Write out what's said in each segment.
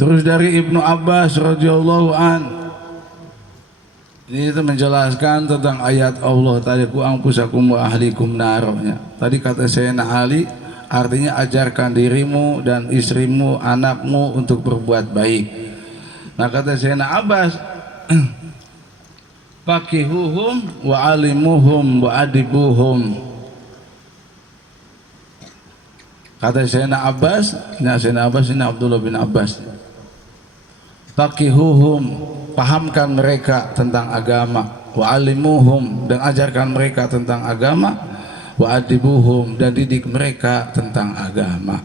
Terus dari Ibnu Abbas radhiyallahu an, ini itu menjelaskan tentang ayat Allah tadi, ku anfusakum wa ahlikum narnya. Tadi kata Sayyidina Ali, artinya ajarkan dirimu dan istrimu, anakmu untuk berbuat baik. Nah kata Sayyidina Abbas, faqihuhum wa alimuhum wa adibuhum. Kata Sayyidina Abbas, ini Abdullah bin Abbas. Faqihuhum, pahamkan mereka tentang agama, wa alimuhum, dan ajarkan mereka tentang agama, wa adibuhum, dan didik mereka tentang agama.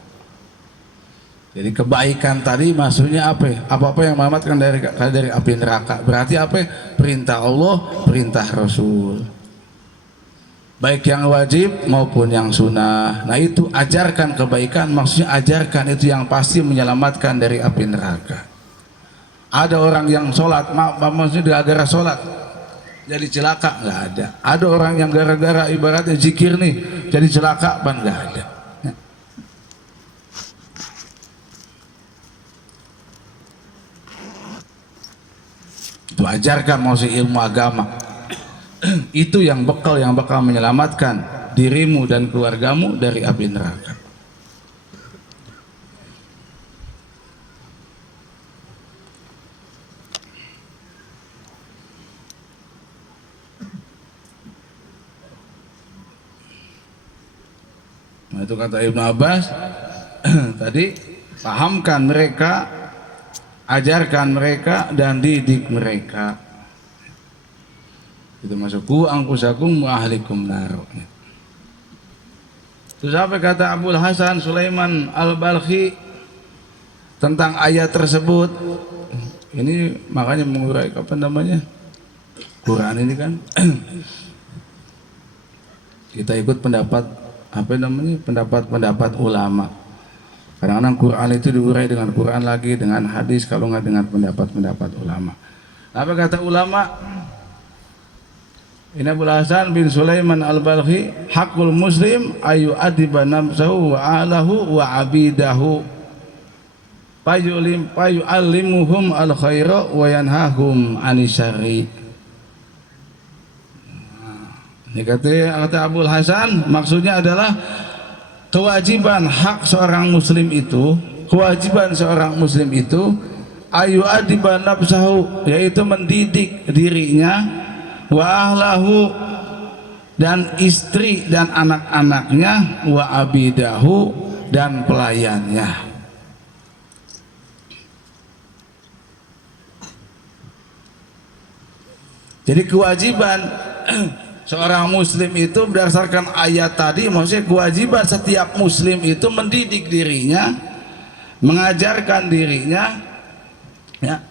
Jadi kebaikan tadi maksudnya apa? Apa-apa yang menyelamatkan dari api neraka. Berarti apa? Perintah Allah, perintah Rasul. Baik yang wajib maupun yang sunnah. Nah itu ajarkan kebaikan, maksudnya ajarkan itu yang pasti menyelamatkan dari api neraka. Ada orang yang sholat, maksudnya gara-gara sholat jadi celaka, nggak ada. Ada orang yang gara-gara ibaratnya zikir nih jadi celaka, ban nggak ada. Itu ajarkan maksudnya ilmu agama. Itu yang bakal menyelamatkan dirimu dan keluargamu dari api neraka. Nah, itu kata Ibnu Abbas tadi, pahamkan mereka, ajarkan mereka, dan didik mereka. Itu masuk ku anfusakum wa ahlikum nar. Terus apa kata Abul Hasan Sulaiman Al-Balkhi tentang ayat tersebut? Ini makanya mengurai apa namanya? Quran ini kan kita ikut pendapat pendapat ulama. Kadang-kadang Quran itu diurai dengan Quran lagi, dengan hadis, kalau nggak dengan pendapat ulama. Apa kata ulama? Ini Abul Hasan bin Sulaiman Al-Balkhi, hakul muslim ayu adiba nafsahu wa alahu wa abidahu payu'allimuhum al-khaira wa yanhahum anisyari. Ini kata Abul Hasan, maksudnya adalah kewajiban hak seorang muslim itu, ayu adiba nafsahu, yaitu mendidik dirinya, wa ahlahu, dan istri dan anak-anaknya, wa abidahu, dan pelayannya. Jadi kewajiban seorang muslim itu berdasarkan ayat tadi, maksudnya kewajiban setiap muslim itu mendidik dirinya, mengajarkan dirinya, ya,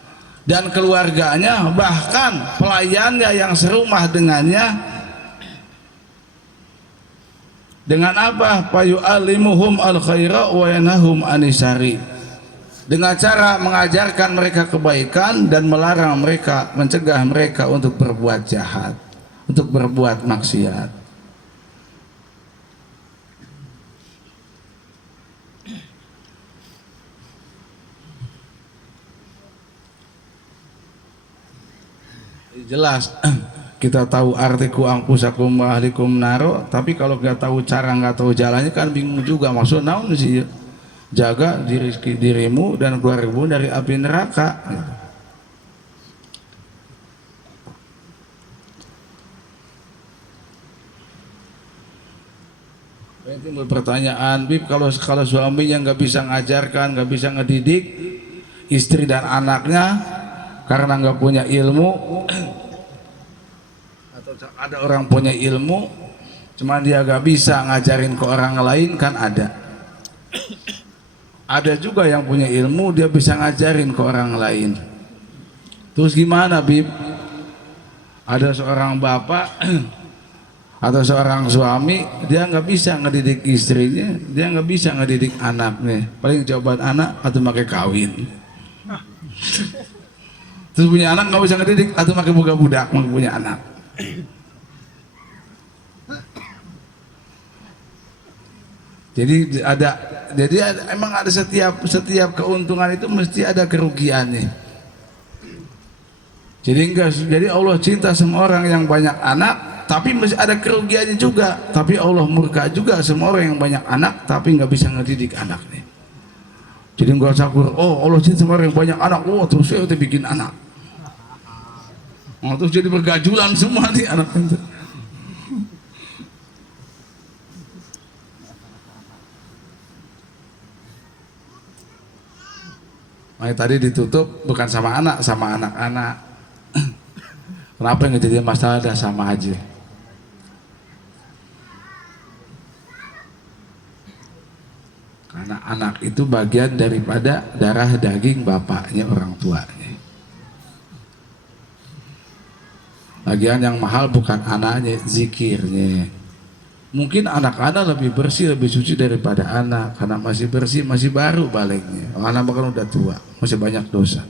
dan keluarganya, bahkan pelayannya yang serumah dengannya. Dengan apa? Payu'allimuhum al-khaira wa yanahum anisari. Dengan cara mengajarkan mereka kebaikan dan melarang mereka, mencegah mereka untuk berbuat jahat, untuk berbuat maksiat. Jelas kita tahu arti ku anfusakum wa ahlikum naro, tapi kalau nggak tahu cara, nggak tahu jalannya kan bingung juga. Maksud naon sih? Jaga dirimu dan keluargamu dari api neraka. Timbul pertanyaan, Bib, kalau suaminya nggak bisa ngajarkan, nggak bisa ngedidik istri dan anaknya karena nggak punya ilmu, atau ada orang punya ilmu, cuman dia nggak bisa ngajarin ke orang lain, kan ada. Ada juga yang punya ilmu, dia bisa ngajarin ke orang lain. Terus gimana, Bib? Ada seorang bapak atau seorang suami, dia nggak bisa ngedidik istrinya, dia nggak bisa ngedidik anaknya. Paling jawaban anak atau pakai kawin. Terus punya anak nggak bisa ngedidik, atau pakai budak mau punya anak. Emang ada setiap keuntungan itu mesti ada kerugiannya. Jadi Allah cinta sama orang yang banyak anak, tapi mesti ada kerugiannya juga. Tapi Allah murka juga sama orang yang banyak anak, tapi nggak bisa ngedidik anaknya. Jadi nggak sakur, oh Allah cinta sama orang yang banyak anak, oh terus saya udah bikin anak. Oh, terus jadi bergajulan semua nih anak itu. Tadi ditutup bukan sama anak, sama anak-anak. Kenapa yang jadi masalah? Dah sama aja. Karena anak itu bagian daripada darah daging bapaknya, orang tuanya. Bagian yang mahal bukan anaknya, zikirnya. Mungkin anak-anak lebih bersih, lebih suci daripada anak, karena masih bersih, masih baru baliknya. Anak bahkan udah tua, masih banyak dosa.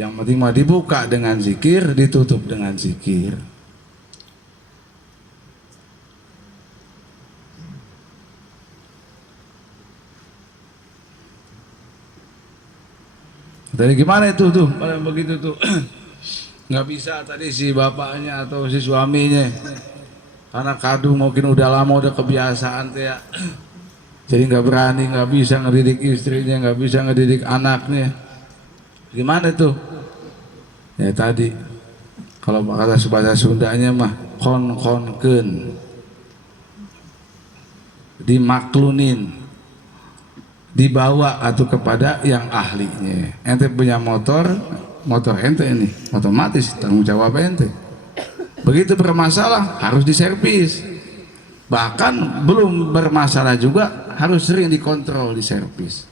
Yang penting mah dibuka dengan zikir, ditutup dengan zikir. Tadi gimana itu tuh, kalau begitu tuh nggak bisa tadi si bapaknya atau si suaminya, karena kadung mungkin udah lama, udah kebiasaan tuh ya. Jadi nggak berani, nggak bisa ngedidik istrinya, nggak bisa ngedidik anaknya. Gimana tuh? Ya tadi, kalau kata bahasa Sundanya mah kon-konkeun, dimaklunin, dibawa atau kepada yang ahlinya. Ente punya motor ente ini otomatis tanggung jawab ente. Begitu bermasalah harus diservis, bahkan belum bermasalah juga harus sering dikontrol, diservis.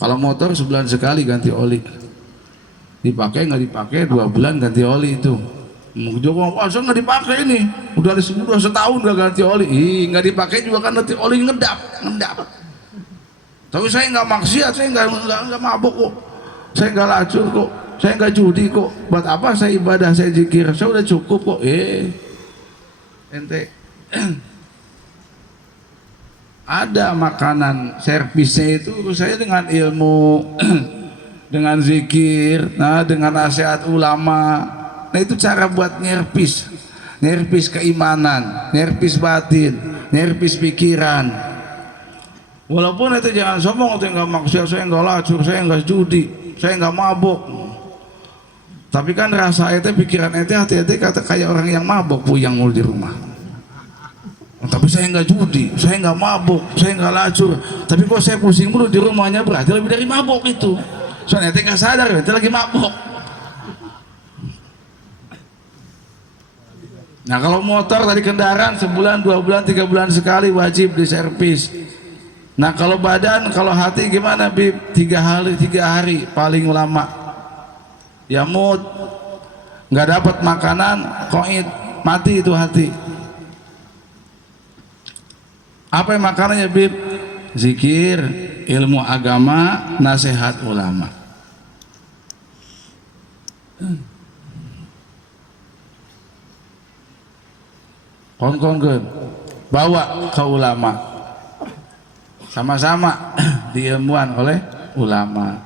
Kalau motor sebulan sekali ganti oli, dipakai nggak dipakai 2 bulan ganti oli itu. Jokowi, wah saya nggak dipakai ini, udah setahun nggak ganti oli. Nggak dipakai juga kan nanti oli ngedap. Tapi saya nggak maksiat, saya nggak mabuk kok, saya nggak lacur kok, saya nggak judi kok. Buat apa saya ibadah, saya zikir, saya udah cukup kok. Ente ada makanan servisnya itu saya dengan ilmu, dengan zikir, dengan nasihat ulama. Nah itu cara buat nyerpis keimanan, nyerpis batin, nyerpis pikiran. Walaupun itu jangan sombong, itu nggak maksiat, saya nggak lacur, saya nggak judi, saya nggak mabuk. Tapi kan rasa itu, pikiran itu, hati-hati kata kayak orang yang mabuk puyang mulu di rumah. Tapi saya nggak judi, saya nggak mabuk, saya nggak lacur. Tapi kok saya pusing mulu di rumahnya, berarti lebih dari mabuk itu. Soalnya itu nggak sadar, itu lagi mabuk. Nah kalau motor tadi kendaraan sebulan, 2 bulan, 3 bulan sekali wajib diservis. Nah kalau badan, kalau hati gimana Bib? 3 hari paling lama. Ya mood, nggak dapat makanan, koid, mati itu hati. Apa yang makanannya Bib? Zikir, ilmu agama, nasihat ulama. Kon-kon bawa ke ulama, sama-sama diilmuan oleh ulama,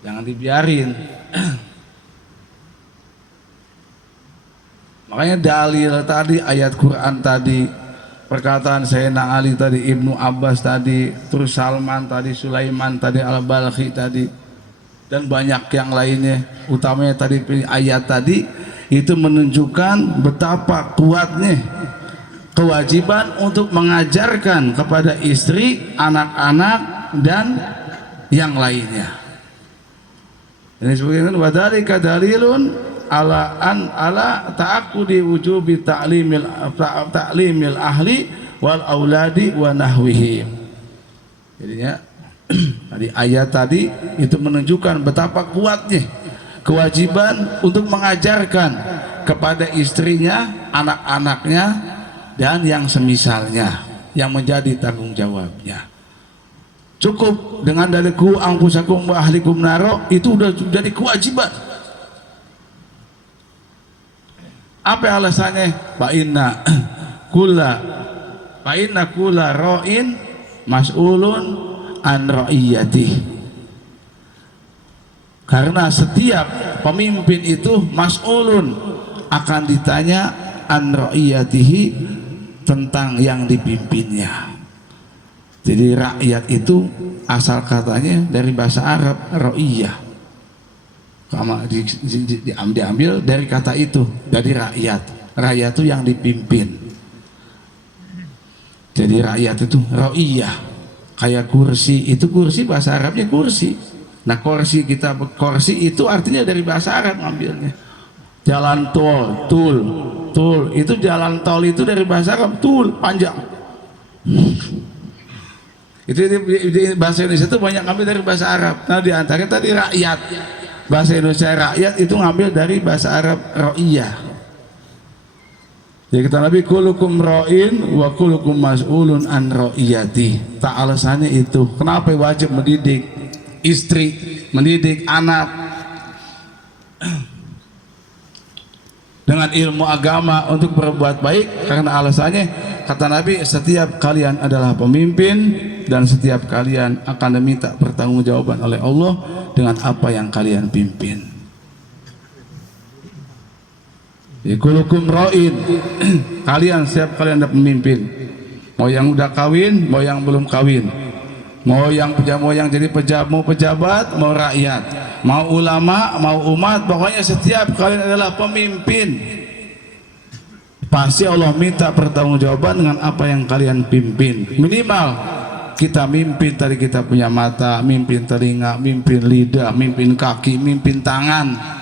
jangan dibiarin. Makanya dalil tadi, ayat Quran tadi, perkataan Sayyidina Ali tadi, Ibnu Abbas tadi, terus Salman tadi, Sulaiman tadi, Al-Balkhi tadi, dan banyak yang lainnya. Utamanya tadi ayat tadi itu menunjukkan betapa kuatnya kewajiban untuk mengajarkan kepada istri, anak-anak, dan yang lainnya. Ini sebutkan wadzalika dalilun ala ta'aqqudi wujubi ta'limil ahli wal auladi wa nahwihim. Jadinya tadi ayat tadi itu menunjukkan betapa kuatnya kewajiban untuk mengajarkan kepada istrinya, anak-anaknya, dan yang semisalnya yang menjadi tanggung jawabnya. Cukup dengan dalil ku anfusakum wa ahlikum naro, itu sudah jadi kewajiban. Apa alasannya? Fa inna kulla fa inna kulla ra'in mas'ulun an ra'iyatihi. Karena setiap pemimpin itu mas'ulun, akan ditanya an ra'iyatihi, tentang yang dipimpinnya. Jadi rakyat itu asal katanya dari bahasa Arab ra'iyah, diambil dari kata itu, dari rakyat. Rakyat itu yang dipimpin. Jadi rakyat itu ra'iyah. Kayak kursi, itu kursi bahasa Arabnya kursi. Nah kursi itu artinya dari bahasa Arab ngambilnya. Jalan tol, tul itu jalan tol itu dari bahasa Arab, tul panjang. Itu di bahasa Indonesia itu banyak ngambil dari bahasa Arab. Nah diantaranya tadi rakyat, bahasa Indonesia rakyat itu ngambil dari bahasa Arab ra'iyah. Jadi kata Nabi, kulukum ra'in wa kulukum mas'ulun an ra'iyati. Tak alasannya itu. Kenapa wajib mendidik istri, mendidik anak dengan ilmu agama untuk berbuat baik? Karena alasannya, kata Nabi, setiap kalian adalah pemimpin dan setiap kalian akan diminta pertanggungjawaban oleh Allah dengan apa yang kalian pimpin. Kulukum ra'in, kalian setiap kalian ada pemimpin, mau yang udah kawin, mau yang belum kawin, mau yang jadi pejabat, mau rakyat, mau ulama, mau umat, pokoknya setiap kalian adalah pemimpin. Pasti Allah minta pertanggungjawaban dengan apa yang kalian pimpin. Minimal kita mimpin, tadi kita punya mata, mimpin telinga, mimpin lidah, mimpin kaki, mimpin tangan.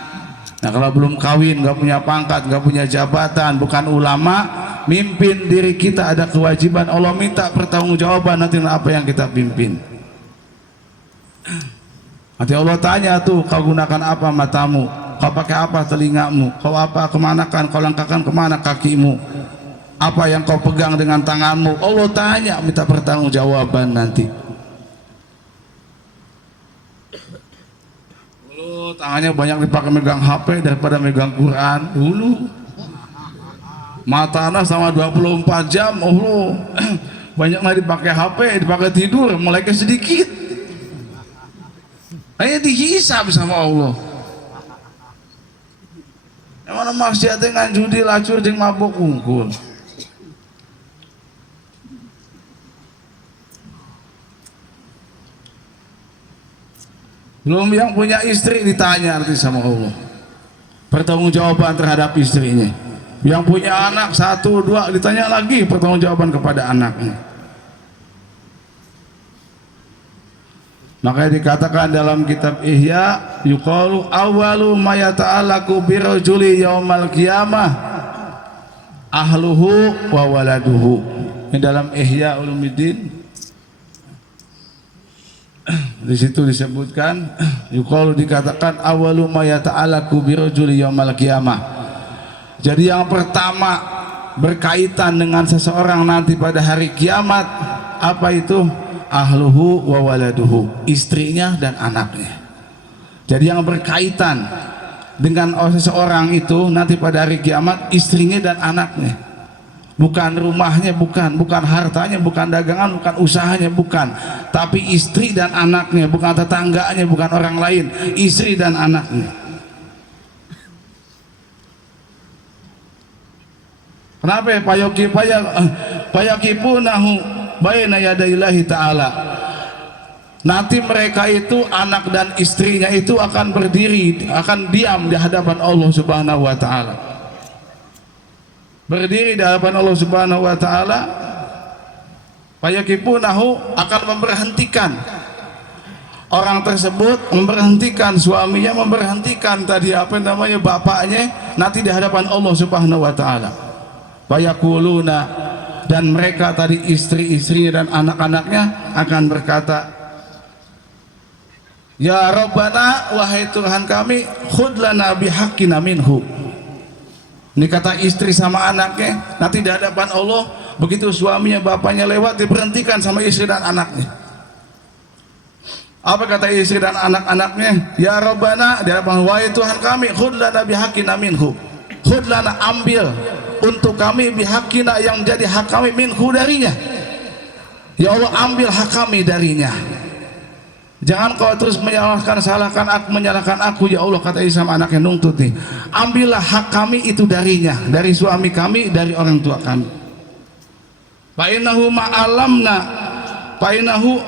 Nah kalau belum kawin, nggak punya pangkat, nggak punya jabatan, bukan ulama, mimpin diri kita ada kewajiban. Allah minta pertanggungjawaban nanti apa yang kita pimpin. Nanti Allah tanya tuh, kau gunakan apa matamu, kau pakai apa telingamu, kau apa kemanakan, kau langkahkan kemana kakimu, apa yang kau pegang dengan tanganmu. Allah tanya, minta pertanggungjawaban nanti. Tangannya banyak dipakai megang HP daripada megang Quran dulu. Matanya sama 24 jam, Allah banyaknya dipakai HP, dipakai tidur, mulai sedikit. Hanya dihisab sama Allah. Yang mana maksiat dengan judi, lacur, jeung mabuk unggul. Belum yang punya istri ditanya nanti sama Allah, pertanggungjawaban terhadap istrinya. Yang punya anak 1, 2 ditanya lagi pertanggungjawaban kepada anaknya. Makanya dikatakan dalam kitab Ihya, yuqalu awwalu ma yata'allaqu birrajuli yaumal qiyamah ahluhu wa waladuhu. Ini dalam Ihya Ulumuddin. Di situ disebutkan, yuqalu dikatakan awwalu ma yata'allaqu birrajuli yaumal qiyamah. Jadi yang pertama berkaitan dengan seseorang nanti pada hari kiamat, apa itu? Ahluhu wa waladuhu, istrinya dan anaknya. Jadi yang berkaitan dengan seseorang itu nanti pada hari kiamat, istrinya dan anaknya. Bukan rumahnya, bukan hartanya, bukan dagangan, bukan usahanya, bukan, tapi istri dan anaknya, bukan tetangganya, bukan orang lain, istri dan anaknya. Kenapa ya payakipunahu baina yadaillahi ta'ala. Nanti mereka itu, anak dan istrinya itu akan berdiri, akan diam di hadapan Allah Subhanahu wa taala. Berdiri di hadapan Allah Subhanahu wa taala. Payakipunahu, akan memberhentikan orang tersebut, memberhentikan suaminya, memberhentikan tadi bapaknya nanti di hadapan Allah Subhanahu wa taala. Payakuluna, dan mereka tadi istri-istrinya dan anak-anaknya akan berkata, ya Rabbana, wahai Tuhan kami, khudh lana bihaqqina minhu. Ini kata istri sama anaknya nanti di hadapan Allah, begitu suaminya bapaknya lewat diberhentikan sama istri dan anaknya. Apa kata istri dan anak-anaknya? Ya Rabbana, di hadapan, wahai Tuhan kami, khudh lana bihaqqina minhu. Khudh lana, ambil untuk kami bihakina yang menjadi hak kami minhu darinya. Ya Allah, ambil hak kami darinya. Jangan kau terus menyalahkan aku ya Allah, kata Isa sama anaknya nuntut nih. Ambillah hak kami itu darinya, dari suami kami, dari orang tua kami. Fainahu ma'alamna, fainahu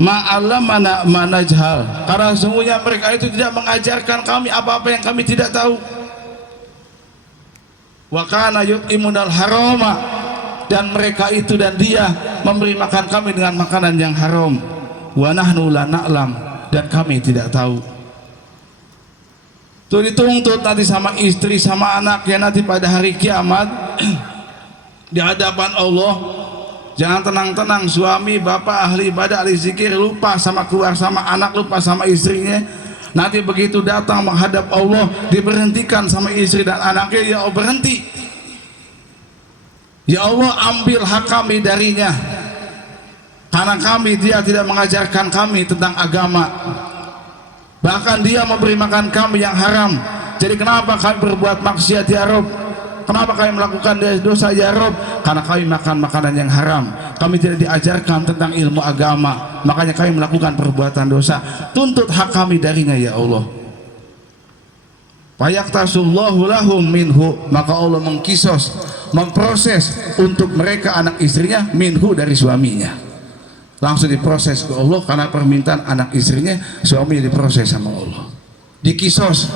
ma'alamana manajhal. Karena sungguhnya mereka itu tidak mengajarkan kami apa-apa yang kami tidak tahu. Wa kana yut'imunal harama, dan mereka itu dan dia memberi makan kami dengan makanan yang haram. Wa nahnu la na'lam, dan kami tidak tahu. Tuh dituntut nanti sama istri sama anaknya nanti pada hari kiamat di hadapan Allah. Jangan tenang-tenang, suami bapak ahli ibadah ahli zikir lupa sama keluar sama anak, lupa sama istrinya. Nanti begitu datang menghadap Allah, diberhentikan sama istri dan anaknya. Ya Allah, berhenti. Ya Allah, ambil hak kami darinya, karena dia tidak mengajarkan kami tentang agama, bahkan dia memberi makan kami yang haram. Jadi kenapa kami berbuat maksiat ya Rob? Kenapa kami melakukan dosa ya Rob? Karena kami makan makanan yang haram. Kami tidak diajarkan tentang ilmu agama, makanya kami melakukan perbuatan dosa. Tuntut hak kami darinya ya Allah. Fayaqtasullahu lahum minhu, maka Allah mengkisos, memproses untuk mereka anak istrinya minhu dari suaminya. Langsung diproses ke Allah karena permintaan anak istrinya, suaminya diproses sama Allah, dikisos.